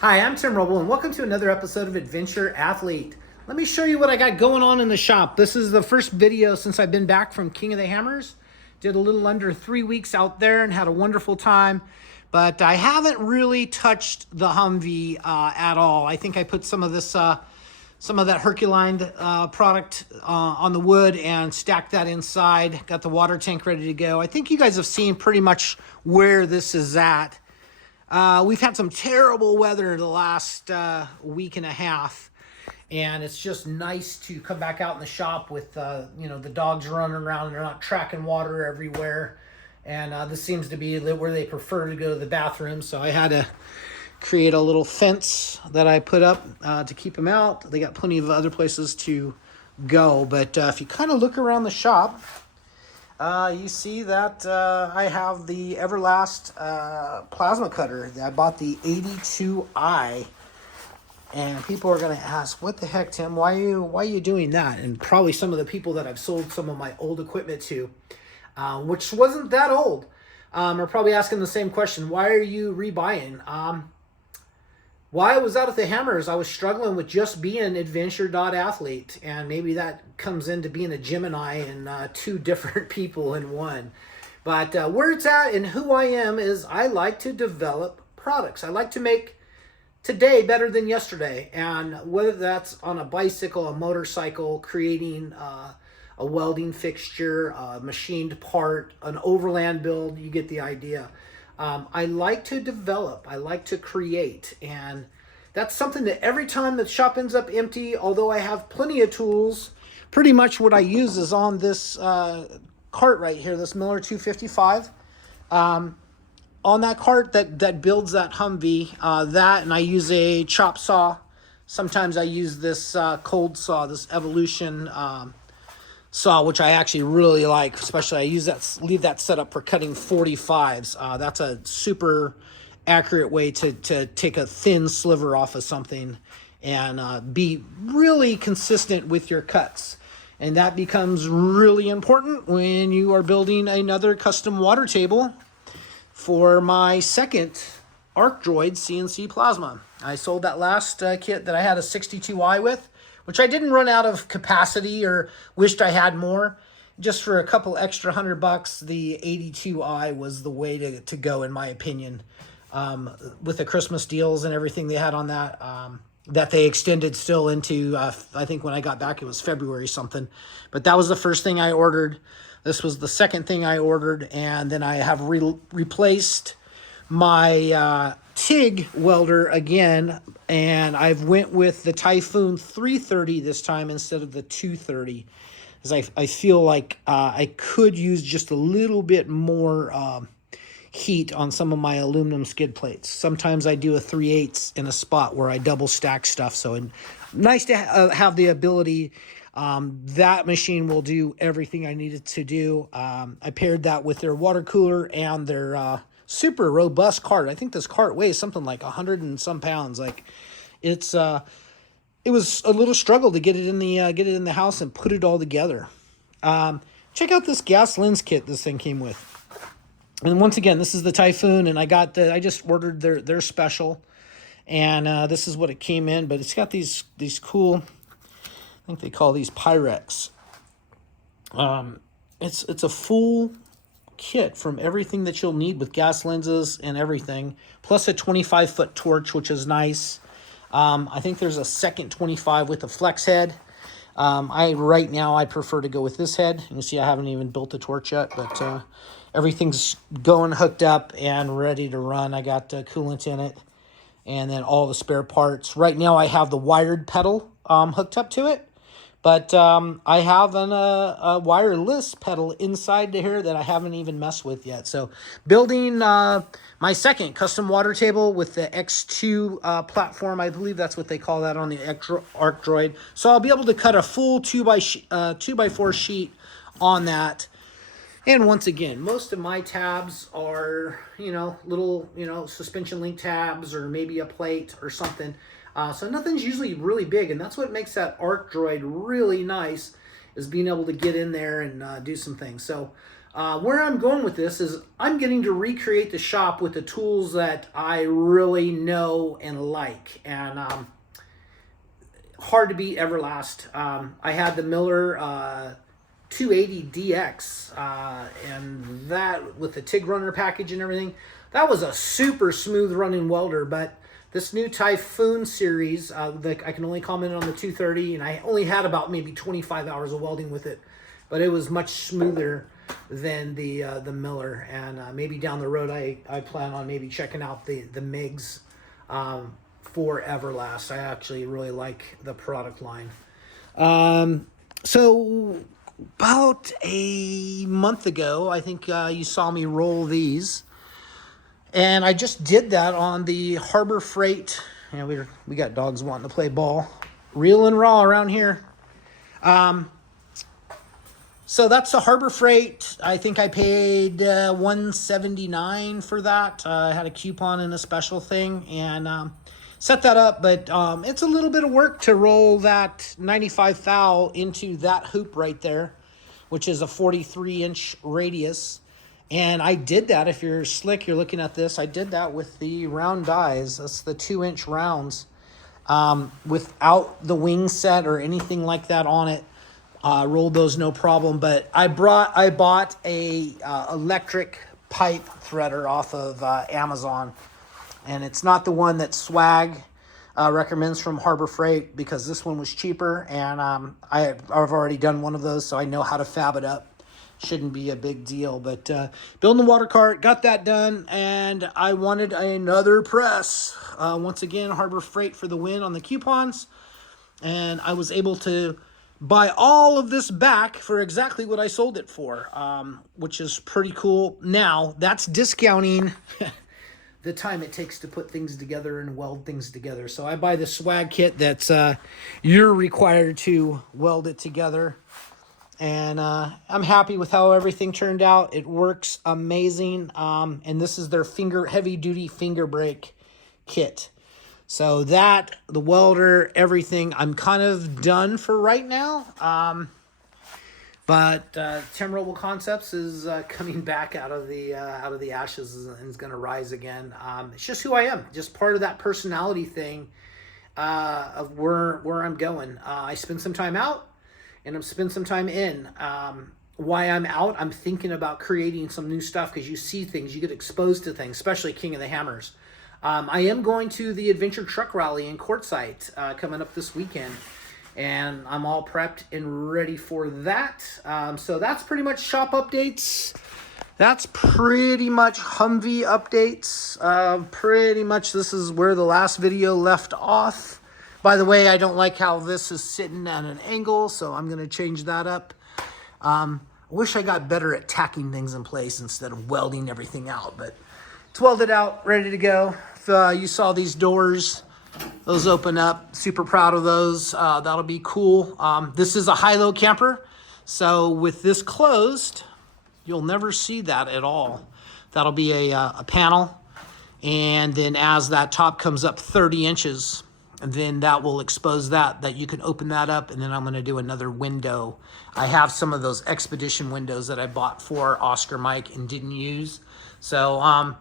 Hi, I'm Tim Roble, and welcome to another episode of Adventure Athlete. Let me show you what I got going on in the shop. This is the first video since I've been back from King of the Hammers. Did a little under 3 weeks out there and had a wonderful time. But I haven't really touched the Humvee at all. I think I put some of this, some of that Herculine product on the wood and stacked that inside. Got the water tank ready to go. I think you guys have seen pretty much where this is at. We've had some terrible weather the last week and a half, and it's just nice to come back out in the shop with, the dogs running around and they're not tracking water everywhere. And this seems to be where they prefer to go to the bathroom, so I had to create a little fence that I put up to keep them out. They got plenty of other places to go, but if you kind of look around the shop, you see that I have the Everlast plasma cutter. I bought the 82i, and people are going to ask, "What the heck, Tim? Why are you doing that?" And probably some of the people that I've sold some of my old equipment to, which wasn't that old, are probably asking the same question: Why are you rebuying? While I was out at the Hammers, I was struggling with just being adventure.athlete, and maybe that comes into being a Gemini and two different people in one. But where it's at and who I am is I like to develop products. I like to make today better than yesterday, and whether that's on a bicycle, a motorcycle, creating a welding fixture, a machined part, an overland build, you get the idea. I like to develop, I like to create, and that's something that every time the shop ends up empty, although I have plenty of tools, pretty much what I use is on this cart right here, this Miller 255. On that cart that builds that Humvee, and I use a chop saw. Sometimes I use this cold saw, this Evolution saw, which I actually really like. Especially I leave that set up for cutting 45s. That's a super accurate way to take a thin sliver off of something and be really consistent with your cuts. And that becomes really important when you are building another custom water table for my second Arc Droid CNC plasma. I sold that last kit that I had a 62i with, which I didn't run out of capacity or wished I had more. Just for a couple extra $100, the 82i was the way to go, in my opinion. With the Christmas deals and everything they had on that, that they extended still into, I think when I got back, it was February something. But that was the first thing I ordered. This was the second thing I ordered, and then I have replaced my TIG welder again, and I've went with the Typhoon 330 this time instead of the 230, because I feel like I could use just a little bit more heat on some of my aluminum skid plates. Sometimes I do a 3/8 in a spot where I double stack stuff, so nice to have the ability. That machine will do everything I need it to do. I paired that with their water cooler and their super robust cart. I think this cart weighs something like 100 and some pounds. Like it was a little struggle to get it in the house and put it all together. Check out this gas lens kit this thing came with. And once again, this is the Typhoon, and I just ordered their special, and this is what it came in. But it's got these cool, I think they call these Pyrex. It's a full kit from everything that you'll need with gas lenses and everything, plus a 25-foot torch, which is nice. I think there's a second 25 with a flex head. Right now I prefer to go with this head. You can see I haven't even built the torch yet, but everything's going hooked up and ready to run. I got coolant in it, and then all the spare parts. Right now I have the wired pedal hooked up to it, but I have a wireless pedal inside to here that I haven't even messed with yet. So building my second custom water table with the X2 platform. I believe that's what they call that on the Arc Droid. So I'll be able to cut a full 2x4 sheet on that. And once again, most of my tabs are, little, suspension link tabs or maybe a plate or something. So nothing's usually really big, and that's what makes that Arc Droid really nice, is being able to get in there and do some things. So Where I'm going with this is I'm getting to recreate the shop with the tools that I really know and like. And hard to beat Everlast. I had the Miller 280DX, and that with the TIG runner package and everything, that was a super smooth running welder. But this new Typhoon series, I can only comment on the 230, and I only had about maybe 25 hours of welding with it, but it was much smoother than the Miller. And maybe down the road, I plan on maybe checking out the MIGs for Everlast. I actually really like the product line. So about a month ago, I think you saw me roll these. And I just did that on the Harbor Freight. And we got dogs wanting to play ball. Real and raw around here. So that's the Harbor Freight. I think I paid $179 for that. I had a coupon and a special thing, and set that up. But it's a little bit of work to roll that 95 thou into that hoop right there, which is a 43-inch radius. And I did that. If you're slick, you're looking at this. I did that with the round dies. That's the 2-inch rounds, without the wing set or anything like that on it. Rolled those no problem. But I bought a electric pipe threader off of Amazon, and it's not the one that Swag recommends from Harbor Freight, because this one was cheaper, and I've already done one of those, so I know how to fab it up. Shouldn't be a big deal. But building the water cart, got that done, and I wanted another press. Once again, Harbor Freight for the win on the coupons, and I was able to buy all of this back for exactly what I sold it for, which is pretty cool. Now, that's discounting the time it takes to put things together and weld things together. So I buy the Swag kit that's you're required to weld it together. And I'm happy with how everything turned out. It works amazing. And this is their heavy-duty finger brake kit. So that, the welder, everything, I'm kind of done for right now. But Tim Roble Concepts is coming back out of the ashes and is going to rise again. It's just who I am, just part of that personality thing of where I'm going. I spend some time out, and I'm spend some time in. Why I'm out, I'm thinking about creating some new stuff, because you see things, you get exposed to things, especially King of the Hammers. I am going to the Adventure Truck Rally in Quartzsite coming up this weekend, and I'm all prepped and ready for that. So that's pretty much shop updates. That's pretty much Humvee updates. Pretty much this is where the last video left off. By the way, I don't like how this is sitting at an angle, so I'm going to change that up. I wish I got better at tacking things in place instead of welding everything out, but it's welded out, ready to go. If you saw these doors, those open up. Super proud of those. That'll be cool. This is a high-low camper, so with this closed, you'll never see that at all. That'll be a panel, and then as that top comes up 30 inches, and then that will expose that you can open that up, and then I'm going to do another window. I have some of those Expedition windows that I bought for Oscar Mike and didn't use. So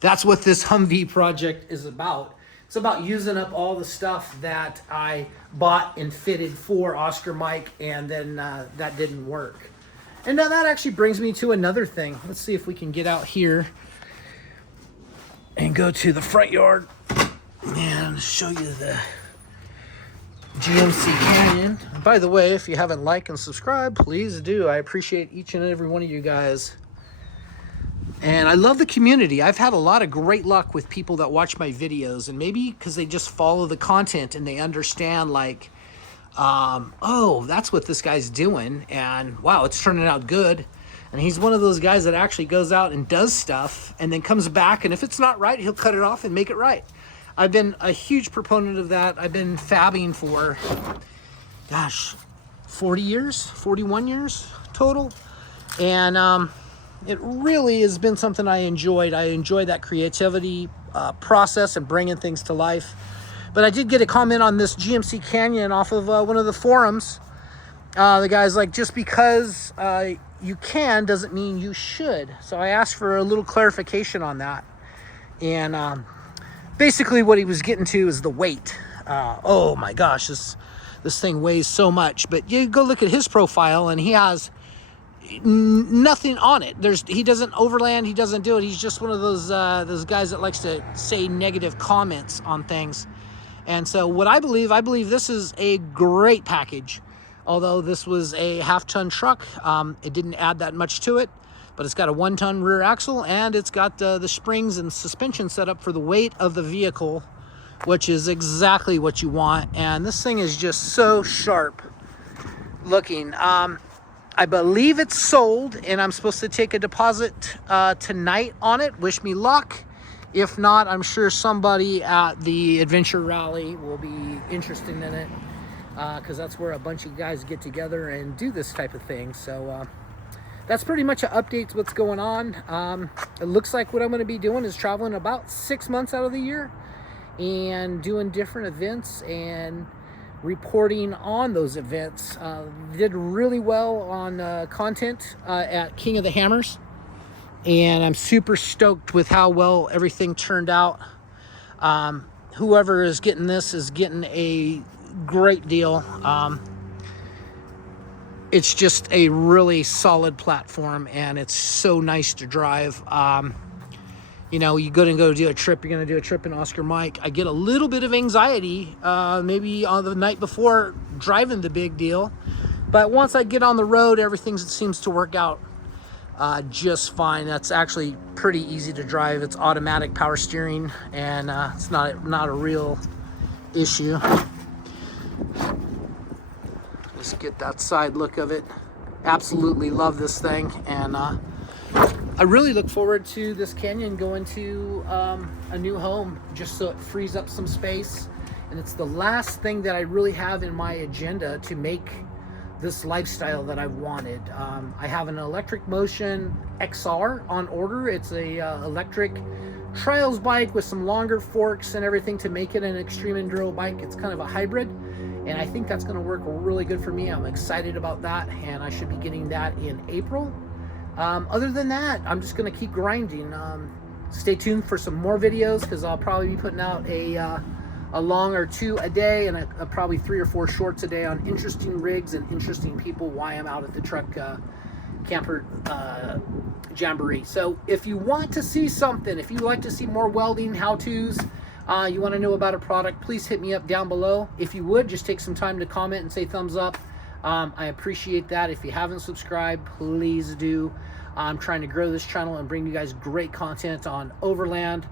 that's what this Humvee project is about. It's about using up all the stuff that I bought and fitted for Oscar Mike, and then that didn't work. And now that actually brings me to another thing. Let's see if we can get out here and go to the front yard and show you the GMC Canyon. By the way, if you haven't liked and subscribed, please do. I appreciate each and every one of you guys. And I love the community. I've had a lot of great luck with people that watch my videos, and maybe because they just follow the content and they understand, like, oh, that's what this guy's doing, and wow, it's turning out good. And he's one of those guys that actually goes out and does stuff and then comes back, and if it's not right, he'll cut it off and make it right. I've been a huge proponent of that. I've been fabbing for, gosh, 40 years, 41 years total. And it really has been something I enjoyed. I enjoy that creativity process and bringing things to life. But I did get a comment on this GMC Canyon off of one of the forums. The guy's like, just because you can doesn't mean you should. So I asked for a little clarification on that. And basically what he was getting to is the weight. Oh my gosh, this thing weighs so much. But you go look at his profile and he has nothing on it. He doesn't overland, he doesn't do it. He's just one of those guys that likes to say negative comments on things. And so what I believe this is a great package. Although this was a half-ton truck, it didn't add that much to it, but it's got a 1-ton rear axle, and it's got the springs and suspension set up for the weight of the vehicle, which is exactly what you want. And this thing is just so sharp looking. I believe it's sold, and I'm supposed to take a deposit tonight on it. Wish me luck. If not, I'm sure somebody at the Adventure Rally will be interested in it, because that's where a bunch of guys get together and do this type of thing. So that's pretty much an update to what's going on. It looks like what I'm going to be doing is traveling about 6 months out of the year and doing different events and reporting on those events. Did really well on content at King of the Hammers, and I'm super stoked with how well everything turned out. Whoever is getting this is getting a great deal. It's just a really solid platform, and it's so nice to drive. You know, you're going to go do a trip, you're going to do a trip in Oscar Mike. I get a little bit of anxiety, maybe on the night before driving the big deal. But once I get on the road, everything seems to work out just fine. That's actually pretty easy to drive. It's automatic power steering, and it's not a real issue. Just get that side look of it. Absolutely love this thing, and I really look forward to this Canyon going to a new home, just so it frees up some space. And it's the last thing that I really have in my agenda to make this lifestyle that I've wanted. I have an Electric Motion XR on order. It's a electric trials bike with some longer forks and everything to make it an extreme enduro bike. It's kind of a hybrid, and I think that's going to work really good for me. I'm excited about that, and I should be getting that in April. Other than that, I'm just going to keep grinding. Stay tuned for some more videos, because I'll probably be putting out a long or two a day, and probably 3 or 4 shorts a day on interesting rigs and interesting people while I'm out at the truck camper jamboree. So if you want to see something, if you like to see more welding how-tos, you want to know about a product, please hit me up down below. If you would, just take some time to comment and say thumbs up. I appreciate that. If you haven't subscribed, please do. I'm trying to grow this channel and bring you guys great content on overland,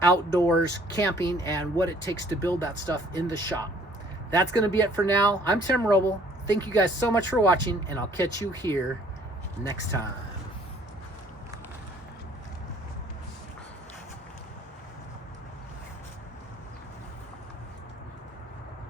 outdoors, camping, and what it takes to build that stuff in the shop. That's going to be it for now. I'm Tim Roble. Thank you guys so much for watching, and I'll catch you here next time.